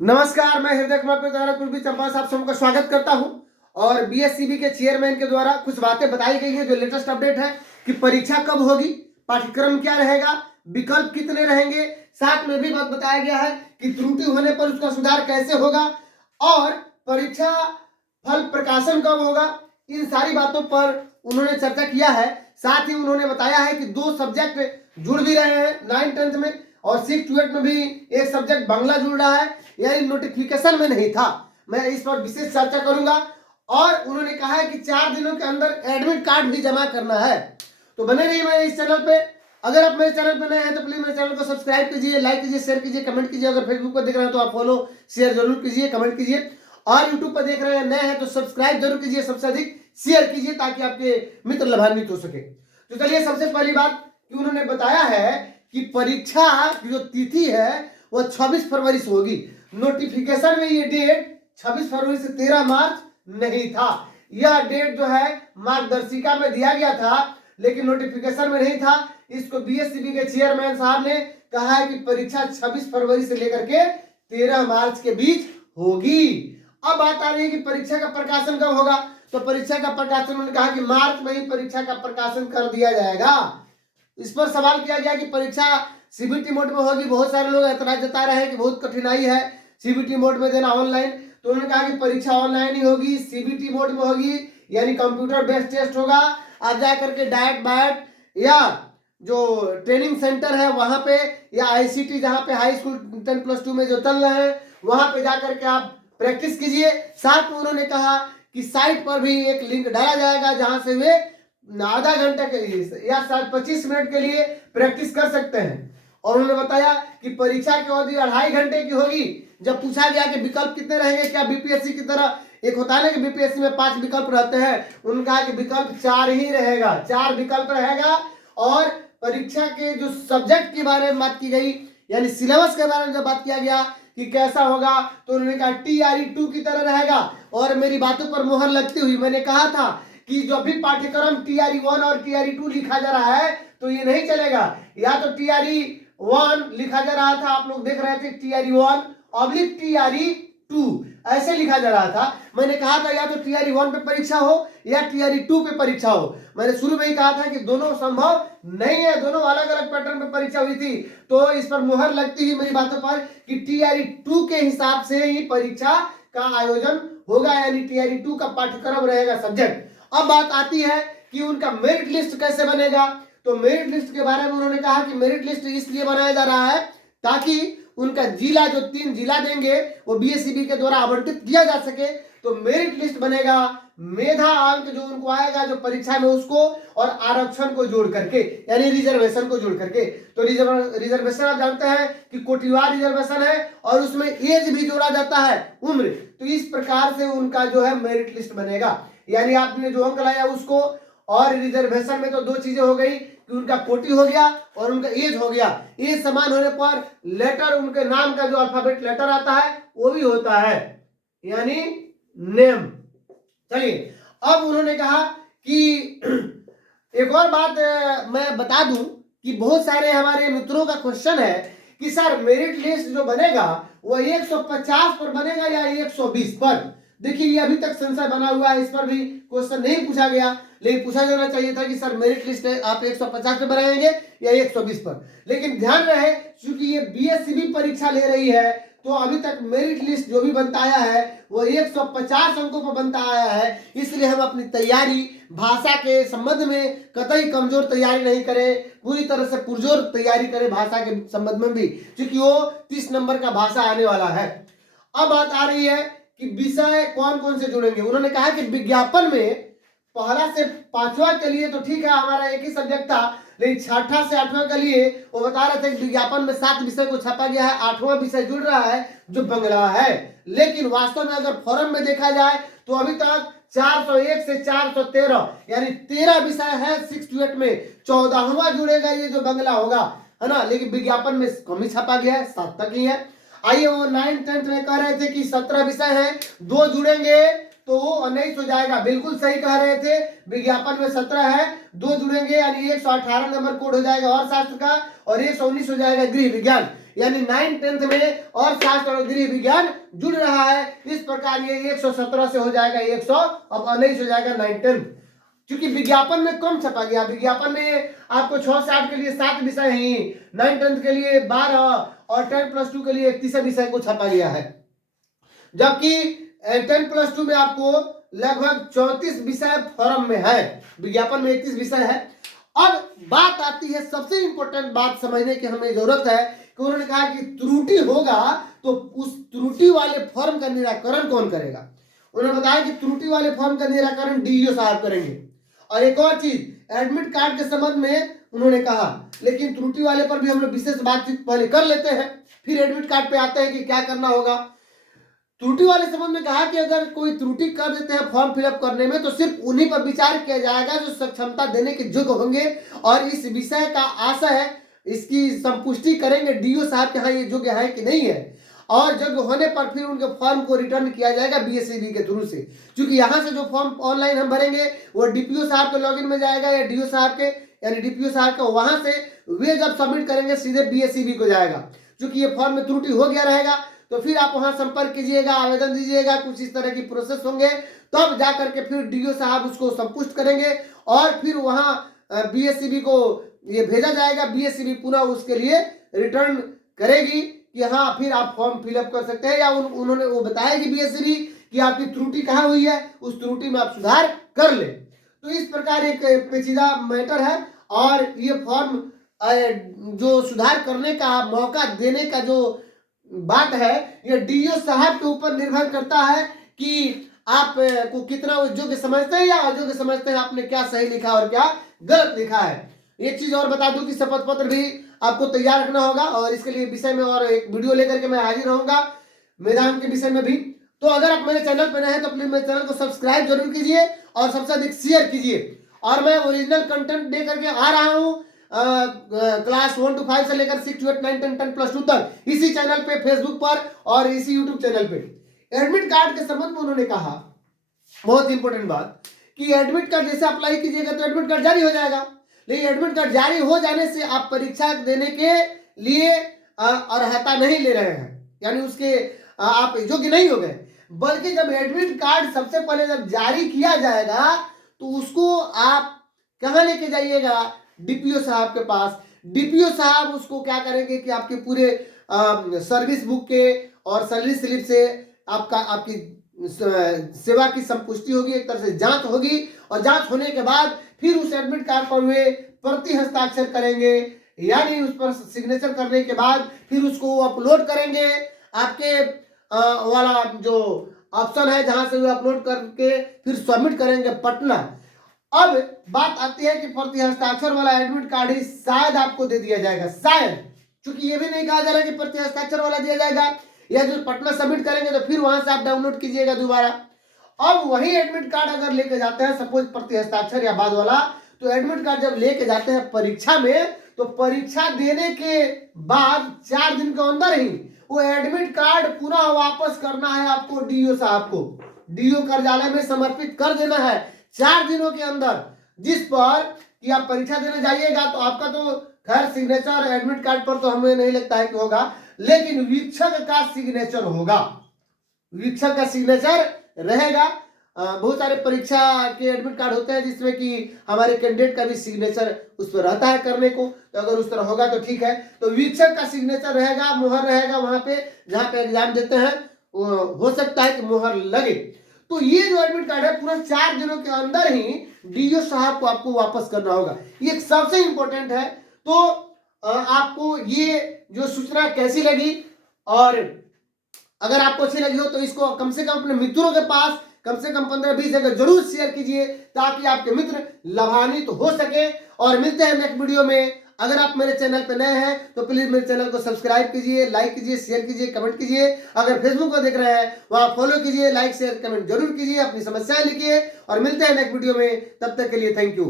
नमस्कार, मैं हृदय कुमार कुलबी चंपा साहब सबका स्वागत करता हूं। और बीएससीबी के चेयरमैन के द्वारा कुछ बातें बताई गई है जो लेटेस्ट अपडेट है कि परीक्षा कब होगी, पाठ्यक्रम क्या रहेगा, विकल्प कितने रहेंगे, साथ में भी बात बताया गया है कि त्रुटि होने पर उसका सुधार कैसे होगा और परीक्षा फल प्रकाशन कब होगा। इन सारी बातों पर उन्होंने चर्चा किया है। साथ ही उन्होंने बताया है कि 2 सब्जेक्ट जुड़ भी रहे हैं 9th-10th में, और 6th-8th में भी एक सब्जेक्ट बांग्ला जुड़ रहा है। यह नोटिफिकेशन में नहीं था। मैं इस पर विशेष चर्चा करूंगा। और उन्होंने कहा है कि 4 दिनों के अंदर एडमिट कार्ड भी जमा करना है। तो बने रहिए मेरे इस चैनल पे। अगर आप मेरे चैनल पे नए हैं तो प्लीज मेरे चैनल को सब्सक्राइब कीजिए, लाइक कीजिए, शेयर कीजिए, कमेंट कीजिए। अगर फेसबुक पर देख रहे हैं तो आप फॉलो शेयर जरूर कीजिए, कमेंट कीजिए। और यूट्यूब पर देख रहे हैं नए हैं तो सब्सक्राइब जरूर कीजिए, सबसे अधिक शेयर कीजिए ताकि आपके मित्र लाभान्वित हो सके। तो चलिए, सबसे पहली बात कि उन्होंने बताया है कि परीक्षा की जो तिथि है वह 26 फरवरी से होगी। नोटिफिकेशन में ये डेट 26 फरवरी से 13 मार्च नहीं था। यह डेट जो है मार्गदर्शिका में दिया गया था लेकिन नोटिफिकेशन में नहीं था। इसको बीएससीबी के चेयरमैन साहब ने कहा है कि परीक्षा 26 फरवरी से लेकर के 13 मार्च के बीच होगी। अब बात आ रही है कि परीक्षा का प्रकाशन कब होगा। तो परीक्षा का प्रकाशन उन्होंने कहा कि मार्च में ही परीक्षा का प्रकाशन कर दिया जाएगा। इस पर सवाल किया गया कि परीक्षा सीबीटी मोड में होगी। बहुत सारे लोग ऐतराज जता रहे हैं कि बहुत कठिनाई है सीबीटी मोड में देना ऑनलाइन। तो उन्होंने कहा कि परीक्षा ऑनलाइन ही होगी, सीबीटी मोड में होगी, यानी कंप्यूटर बेस्ड टेस्ट होगा। आप जा करके डायरेक्ट बायट या जो ट्रेनिंग सेंटर है वहां पे, या आईसीटी जहां पे हाई स्कूल 10+2 में जो चल रहे हैं वहां पे जाकर के आप प्रैक्टिस कीजिए। साथ में उन्होंने कहा कि साइट पर भी एक लिंक डाला जाएगा जहां से वे आधा घंटे के लिए या शायद 25 मिनट के लिए प्रैक्टिस कर सकते हैं। और उन्होंने बताया कि परीक्षा की अवधि 2.5 घंटे की होगी। जब पूछा गया कि विकल्प कितने रहेंगे, क्या बीपीएससी की तरह एक होता है ना कि बीपीएससी में 5 विकल्प रहते हैं, उन्होंने कहा कि विकल्प 4 ही रहेगा, 4 विकल्प रहेगा। और परीक्षा के जो सब्जेक्ट के बारे में बात की गई, यानी सिलेबस के बारे में जब बात किया गया कि कैसा होगा, तो उन्होंने कहा टीआरई 2 की तरह रहेगा। और मेरी बातों पर मोहर लगती हुई मैंने कहा था कि जो भी पाठ्यक्रम टीआरई 1 और टीआरई 2 लिखा जा रहा है तो ये नहीं चलेगा। या तो टीआरई 1 लिखा जा रहा था, आप लोग देख रहे थे टीआरई 1 ऑब्लिक टीआरई 2 ऐसे लिखा जा रहा था। मैंने कहा था या तो टीआरई 1 पे परीक्षा हो या टीआरई 2 पे परीक्षा हो। मैंने शुरू में ही कहा था कि दोनों संभव नहीं है, दोनों अलग अलग पैटर्न पे परीक्षा हुई थी। तो इस पर मुहर लगती हुई मेरी बातों पर कि टीआरई 2 के हिसाब से ही परीक्षा का आयोजन होगा, यानी टीआरई 2 का पाठ्यक्रम रहेगा सब्जेक्ट। अब बात आती है कि उनका मेरिट लिस्ट कैसे बनेगा। तो मेरिट लिस्ट के बारे में उन्होंने कहा कि मेरिट लिस्ट इसलिए बनाया जा रहा है ताकि उनका जिला, जो 3 जिला देंगे वो बीएससीबी के द्वारा आवंटित किया जा सके। तो मेरिट लिस्ट बनेगा मेधा अंक जो उनको आएगा जो परीक्षा में उसको, और आरक्षण को जोड़ करके, यानी रिजर्वेशन को जोड़ करके। तो रिजर्वेशन आप जानते हैं कि कोटिवार रिजर्वेशन है और उसमें एज भी जोड़ा जाता है, उम्र। तो इस प्रकार से उनका जो है मेरिट लिस्ट बनेगा, यानी आपने जो अंक लाया उसको। और रिजर्वेशन में तो 2 चीजें हो गई कि उनका कोटि हो गया और उनका एज हो गया। एज समान होने पर लेटर, उनके नाम का जो अल्फाबेट लेटर आता है वो भी होता है, यानी नेम। चलिए, अब उन्होंने कहा कि एक और बात मैं बता दूं कि बहुत सारे हमारे मित्रों का क्वेश्चन है कि सर मेरिट लिस्ट जो बनेगा वो 150 पर बनेगा या 120 पर। देखिए, ये अभी तक संशय बना हुआ है, इस पर भी क्वेश्चन नहीं पूछा गया, लेकिन पूछा जाना चाहिए था कि सर मेरिट लिस्ट आप 150 पे बनाएंगे या 120 पर। लेकिन ध्यान रहे, क्योंकि ये बीएससीबी परीक्षा ले रही है तो अभी तक मेरिट लिस्ट जो भी बनता आया है वो 150 अंकों पर बनता आया है। इसलिए हम अपनी तैयारी भाषा के संबंध में कतई कमजोर तैयारी नहीं करें, पूरी तरह से पुरजोर तैयारी करें भाषा के संबंध में भी, क्योंकि वो 30 नंबर का भाषा आने वाला है। अब बात आ रही है कि विषय कौन कौन से जुड़ेंगे। उन्होंने कहा कि विज्ञापन में 1 से 5वां के लिए तो ठीक है, हमारा एक ही सब्जेक्ट था, लेकिन 6ठा से 8वां के लिए वो बता रहे थे कि विज्ञापन में 7 विषय को छापा गया है, 8वां विषय जुड़ रहा है जो बंगला है। लेकिन वास्तव में अगर फॉरम में देखा जाए तो अभी तक 401 से 413 यानी 13 विषय है 6 to 8 में, 14वां जुड़ेगा ये जो बंगला होगा, है ना। लेकिन विज्ञापन में कम ही छापा गया है, 7 तक ही है। आइए, वो 9th-10th में कह रहे थे कि 17 विषय हैं, 2 जुड़ेंगे तो वो 19 हो जाएगा। बिल्कुल सही कह रहे थे, विज्ञापन में 17 है, 2 जुड़ेंगे यानी 118 नंबर कोड हो जाएगा और शास्त्र का, और 119 हो जाएगा गृह विज्ञान। यानी 9 10th में और शास्त्र और गृह विज्ञान जुड़ रहा है। इस प्रकार ये 117 से हो जाएगा 119 हो जाएगा 9 10th। क्योंकि विज्ञापन में कम छपा गया, विज्ञापन में आपको 6 से 8 के लिए 7 विषय ही, 9 10th के लिए 12 और 10+2 के लिए 31 विषय को छपा गया है, जबकि 10+2 में आपको लगभग 34 विषय फॉर्म में है, विज्ञापन में 31 विषय है। अब बात आती है सबसे इंपॉर्टेंट बात समझने की हमें जरूरत है कि उन्होंने कहा कि त्रुटि होगा तो उस त्रुटि वाले फॉर्म का निराकरण कौन करेगा। उन्होंने बताया कि त्रुटि वाले फॉर्म का निराकरण डीईओ साहब करेंगे। और एक और चीज एडमिट कार्ड के संबंध में उन्होंने कहा, लेकिन त्रुटि वाले पर भी हम लोग विशेष बातचीत पहले कर लेते हैं, फिर एडमिट कार्ड पे आते हैं कि क्या करना होगा। त्रुटि वाले संबंध में कहा कि अगर कोई त्रुटि कर देते हैं फॉर्म फिलअप करने में तो सिर्फ उन्हीं पर विचार किया जाएगा जो सक्षमता देने के योग्य होंगे और इस विषय का आशय इसकी संपुष्टि करेंगे डीओ साहब के हाँ ये योग्य है कि नहीं है, और योग्य होने पर फिर उनके फॉर्म को रिटर्न किया जाएगा बीएसईबी के थ्रू से। क्योंकि यहाँ से जो फॉर्म ऑनलाइन हम भरेंगे वो डीपीओ साहब के लॉगिन में जाएगा या डीओ साहब के यानी डीपीओ साहब का, वहां से वे जब सबमिट करेंगे सीधे बीएसईबी को जाएगा। क्योंकि ये फॉर्म में त्रुटि हो गया रहेगा तो फिर आप वहां संपर्क कीजिएगा, आवेदन दीजिएगा, कुछ इस तरह की प्रोसेस होंगे, तब जा करके फिर डीओ साहब उसको संपुष्ट करेंगे और फिर वहां बीएसईबी को ये भेजा जाएगा। बीएसईबी पुनः उसके लिए रिटर्न करेगी कि हाँ फिर आप फॉर्म फिलअप कर सकते हैं, या उन्होंने वो बताया कि बीएसईबी कि आपकी त्रुटि कहाँ हुई है, उस त्रुटि में आप सुधार कर ले। तो इस प्रकार एक पेचीदा मैटर है और ये फॉर्म जो सुधार करने का मौका देने का जो बात है ये डीओ साहब के ऊपर निर्भर करता है कि आप को कितना योग्य समझते हैं या अयोग्य समझते हैं, आपने क्या सही लिखा और क्या गलत लिखा है। एक चीज और बता दूं कि शपथ पत्र भी आपको तैयार रखना होगा और इसके लिए विषय में और एक वीडियो लेकर के मैं हाजिर रहूंगा मैदान के विषय में भी। तो अगर आप मेरे चैनल पर नए हैं तो प्लीज मेरे चैनल को सब्सक्राइब जरूर कीजिए और सबसे अधिक शेयर कीजिए। और मैं ओरिजिनल कंटेंट दे करके आ रहा हूँ क्लास 1 to 5 से लेकर 6 to 8 9 10 10+2 तक इसी चैनल पे, फेसबुक पर और इसी यूट्यूब चैनल पे। एडमिट कार्ड के संबंध में उन्होंने कहा बहुत इंपॉर्टेंट बात कि एडमिट कार्ड जैसे अप्लाई कीजिएगा तो एडमिट कार्ड जारी हो जाएगा, लेकिन एडमिट कार्ड जारी हो जाने से आप परीक्षा देने के लिए अर्हता नहीं ले रहे हैं, यानी उसके आप योग्य नहीं हो गए। बल्कि जब एडमिट कार्ड सबसे पहले जब जारी किया जाएगा तो उसको आप कहाँ लेके जाइएगा, डीपीओ साहब के पास। डीपीओ साहब उसको क्या करेंगे कि आपके पूरे सर्विस बुक के और सैलरी स्लिप से आपकी सेवा की संपुष्टि होगी, एक तरह से जांच होगी और जांच होने के बाद फिर उस एडमिट कार्ड पर वे प्रति हस्ताक्षर करेंगे, यानी उस पर सिग्नेचर करने के बाद फिर उसको अपलोड करेंगे आपके वाला जो ऑप्शन है जहां से वे अपलोड करके फिर सबमिट करेंगे पटना। अब बात आती है कि प्रति हस्ताक्षर वाला एडमिट कार्ड ही शायद आपको दे दिया जाएगा, शायद, क्योंकि ये भी नहीं कहा जा रहा कि प्रति हस्ताक्षर वाला दिया जाएगा, या जो पटना सबमिट करेंगे तो फिर वहां से आप डाउनलोड कीजिएगा दोबारा। अब वही एडमिट कार्ड अगर लेके जाते हैं सपोज प्रति हस्ताक्षर या बाद वाला, तो एडमिट कार्ड जब लेके जाते हैं परीक्षा में तो परीक्षा देने के बाद 4 दिन के अंदर ही वो एडमिट कार्ड पुनः वापस करना है आपको डीओ साहब को, डीओ कार्यालय में समर्पित कर देना है 4 दिनों के अंदर, जिस पर कि आप परीक्षा देने जाइएगा तो आपका तो खैर सिग्नेचर एडमिट कार्ड पर तो हमें नहीं लगता है कि होगा, लेकिन वीक्षक का सिग्नेचर होगा, वीक्षक का सिग्नेचर रहेगा। बहुत सारे परीक्षा के एडमिट कार्ड होते हैं जिसमें कि हमारे कैंडिडेट का भी सिग्नेचर उस पर रहता है करने को, तो अगर उस तरह होगा तो ठीक है। तो वीक्षक का सिग्नेचर रहेगा, मोहर रहेगा वहां पे जहां पे एग्जाम देते हैं, हो सकता है कि मोहर लगे। तो ये जो एडमिट कार्ड है पूरा 4 दिनों के अंदर ही डीओ साहब को आपको वापस करना होगा, ये सबसे इंपॉर्टेंट है। तो आपको ये जो सूचना कैसी लगी, और अगर आपको अच्छी लगी हो तो इसको कम से कम अपने मित्रों के पास कम से कम 15-20 जगह जरूर शेयर कीजिए ताकि आपके मित्र लाभान्वित तो हो सके। और मिलते हैं नेक्स्ट वीडियो में। अगर आप मेरे चैनल पर नए हैं तो प्लीज मेरे चैनल को सब्सक्राइब कीजिए, लाइक कीजिए, शेयर कीजिए, कमेंट कीजिए। अगर फेसबुक पर देख रहे हैं वहां फॉलो कीजिए, लाइक शेयर कमेंट जरूर कीजिए, अपनी समस्याएं लिखिए और मिलते हैं नेक्स्ट वीडियो में। तब तक के लिए थैंक यू।